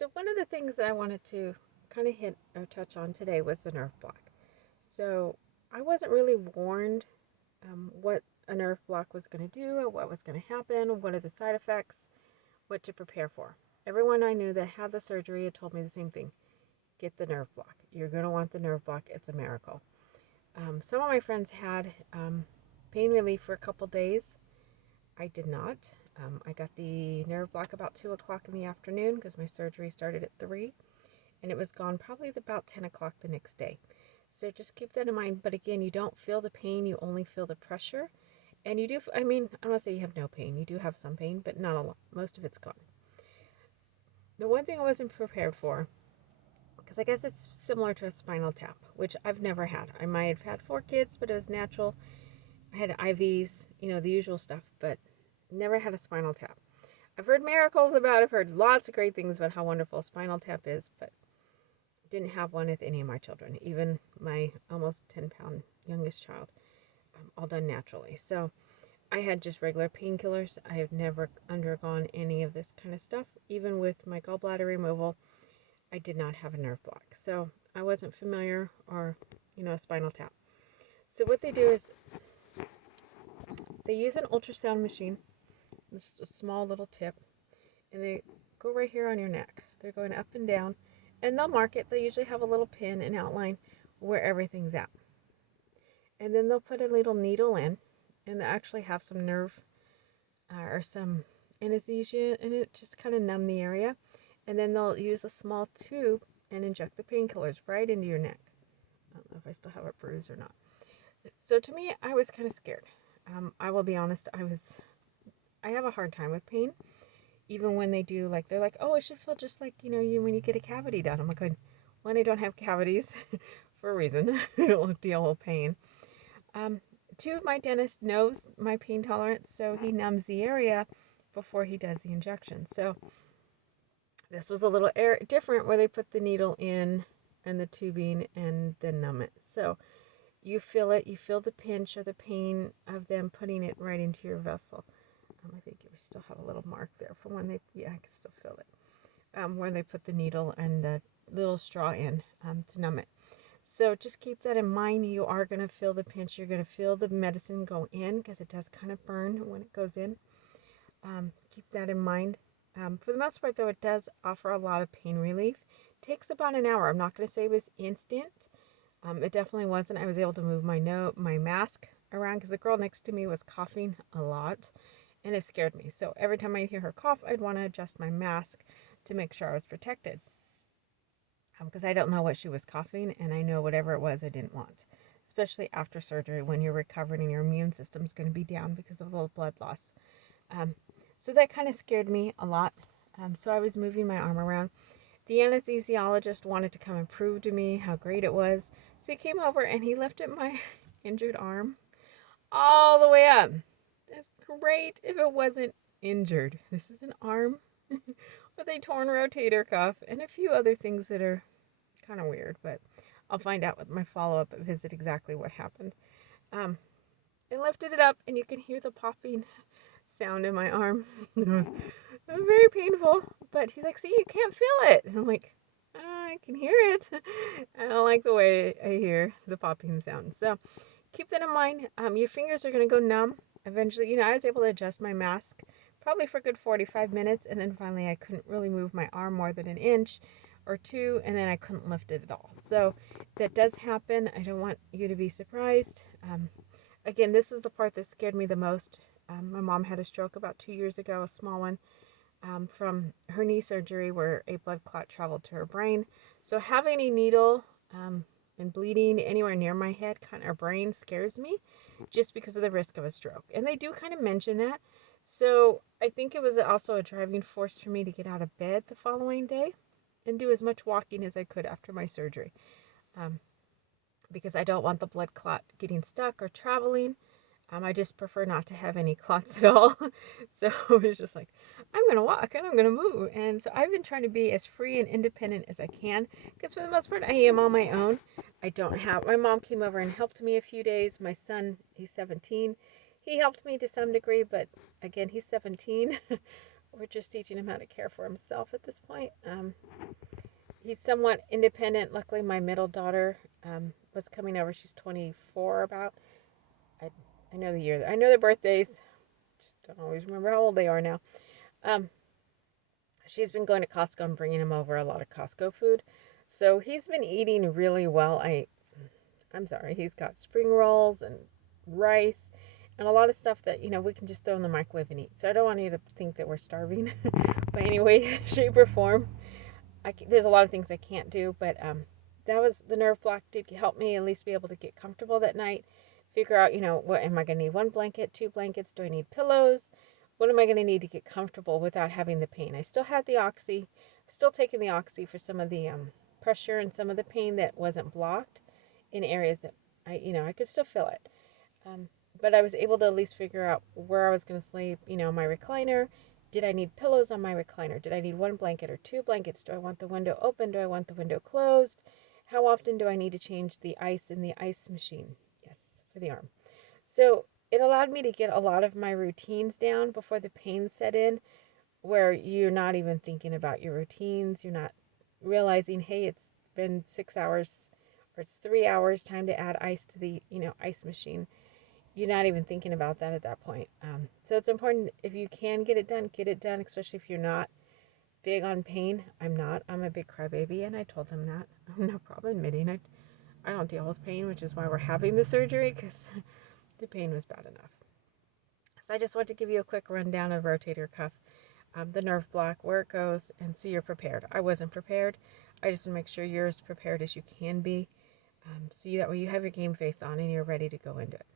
So one of the things that I wanted to kind of hit or touch on today was the nerve block. So I wasn't really warned what a nerve block was going to do or what was going to happen, what are the side effects, what to prepare for. Everyone I knew that had the surgery had told me the same thing. Get the nerve block. You're going to want the nerve block. It's a miracle. Some of my friends had pain relief for a couple days. I did not. I got the nerve block about 2 o'clock in the afternoon because my surgery started at 3, and it was gone probably about 10 o'clock the next day. So just keep that in mind. But again, you don't feel the pain, you only feel the pressure. And you do, I don't want to say you have no pain. You do have some pain, but not a lot. Most of it's gone. The one thing I wasn't prepared for, because I guess it's similar to a spinal tap, which I've never had. I might have had 4 kids, but it was natural. I had IVs, the usual stuff, but never had a spinal tap. I've heard miracles about it. I've heard lots of great things about how wonderful a spinal tap is, but didn't have one with any of my children, even my almost 10-pound youngest child, all done naturally. So I had just regular painkillers. I have never undergone any of this kind of stuff. Even with my gallbladder removal, I did not have a nerve block. So I wasn't familiar or, a spinal tap. So what they do is they use an ultrasound machine, just a small little tip, and they go right here on your neck. They're going up and down, and they'll mark it. They usually have a little pin and outline where everything's at. And then they'll put a little needle in, and they actually have some nerve or some anesthesia in it, just kind of numb the area. And then they'll use a small tube and inject the painkillers right into your neck. I don't know if I still have a bruise or not. So to me, I was kind of scared. I will be honest, I have a hard time with pain. Even when they do, they're like, oh, it should feel just like, you when you get a cavity done. I'm like, one, I don't have cavities for a reason. I don't deal with pain. 2, my dentist knows my pain tolerance, so he numbs the area before he does the injection. So this was a little different where they put the needle in and the tubing and then numb it. So you feel it, you feel the pinch or the pain of them putting it right into your vessel. I think we still have a little mark there from when I can still feel it. Where they put the needle and the little straw in to numb it. So just keep that in mind. You are going to feel the pinch. You're going to feel the medicine go in because it does kind of burn when it goes in. Keep that in mind. For the most part, though, it does offer a lot of pain relief. It takes about an hour. I'm not going to say it was instant. It definitely wasn't. I was able to move my mask around because the girl next to me was coughing a lot, and it scared me. So every time I hear her cough, I'd want to adjust my mask to make sure I was protected. Because I don't know what she was coughing, and I know whatever it was I didn't want, especially after surgery when you're recovering and your immune system's going to be down because of the blood loss. So that kind of scared me a lot. So I was moving my arm around. The anesthesiologist wanted to come and prove to me how great it was. So he came over and he lifted my injured arm all the way up. That's great if it wasn't injured. This is an arm with a torn rotator cuff and a few other things that are kind of weird, but I'll find out with my follow-up visit exactly what happened. And lifted it up, and you can hear the popping sound in my arm. It was very painful, but he's like, see, you can't feel it. And I'm like, I can hear it. I don't like the way I hear the popping sound. So keep that in mind. Your fingers are going to go numb. Eventually, I was able to adjust my mask probably for a good 45 minutes, and then finally I couldn't really move my arm more than an inch or 2, and then I couldn't lift it at all. So that does happen. I don't want you to be surprised. Again, this is the part that scared me the most. My mom had a stroke about 2 years ago, a small one, from her knee surgery where a blood clot traveled to her brain. So having a needle and bleeding anywhere near my head or brain scares me just because of the risk of a stroke. And they do kind of mention that. So I think it was also a driving force for me to get out of bed the following day and do as much walking as I could after my surgery. Because I don't want the blood clot getting stuck or traveling. I just prefer not to have any clots at all. So it was just like, I'm going to walk and I'm going to move. And so I've been trying to be as free and independent as I can. Because for the most part, I am on my own. My mom came over and helped me a few days. My son, he's 17. He helped me to some degree, but again, he's 17. we're just teaching him how to care for himself at this point. He's somewhat independent. Luckily, my middle daughter was coming over. She's 24 about. I know the year. I know their birthdays. Just don't always remember how old they are now. She's been going to Costco and bringing him over a lot of Costco food. So he's been eating really well. I'm sorry. He's got spring rolls and rice and a lot of stuff that, we can just throw in the microwave and eat. So I don't want you to think that we're starving by any way, shape, or form. There's a lot of things I can't do, but that was the nerve block did help me at least be able to get comfortable that night. Figure out, what am I going to need? 1 blanket, 2 blankets? Do I need pillows? What am I going to need to get comfortable without having the pain? I still had the oxy, still taking the oxy for some of the pressure and some of the pain that wasn't blocked in areas that I could still feel it. But I was able to at least figure out where I was going to sleep, my recliner. Did I need pillows on my recliner? Did I need 1 blanket or 2 blankets? Do I want the window open? Do I want the window closed? How often do I need to change the ice in the ice machine? Yes, for the arm. So it allowed me to get a lot of my routines down before the pain set in, where you're not even thinking about your routines. You're not realizing, hey, it's been 6 hours or it's 3 hours, time to add ice to the, ice machine. You're not even thinking about that at that point. So it's important, if you can get it done, especially if you're not big on pain. I'm not. I'm a big crybaby, and I told them that. I'm no problem admitting it. I don't deal with pain, which is why we're having the surgery, because the pain was bad enough. So I just want to give you a quick rundown of rotator cuff, the nerve block, where it goes, and so you're prepared. I wasn't prepared. I just want to make sure you're as prepared as you can be, so that way you have your game face on and you're ready to go into it.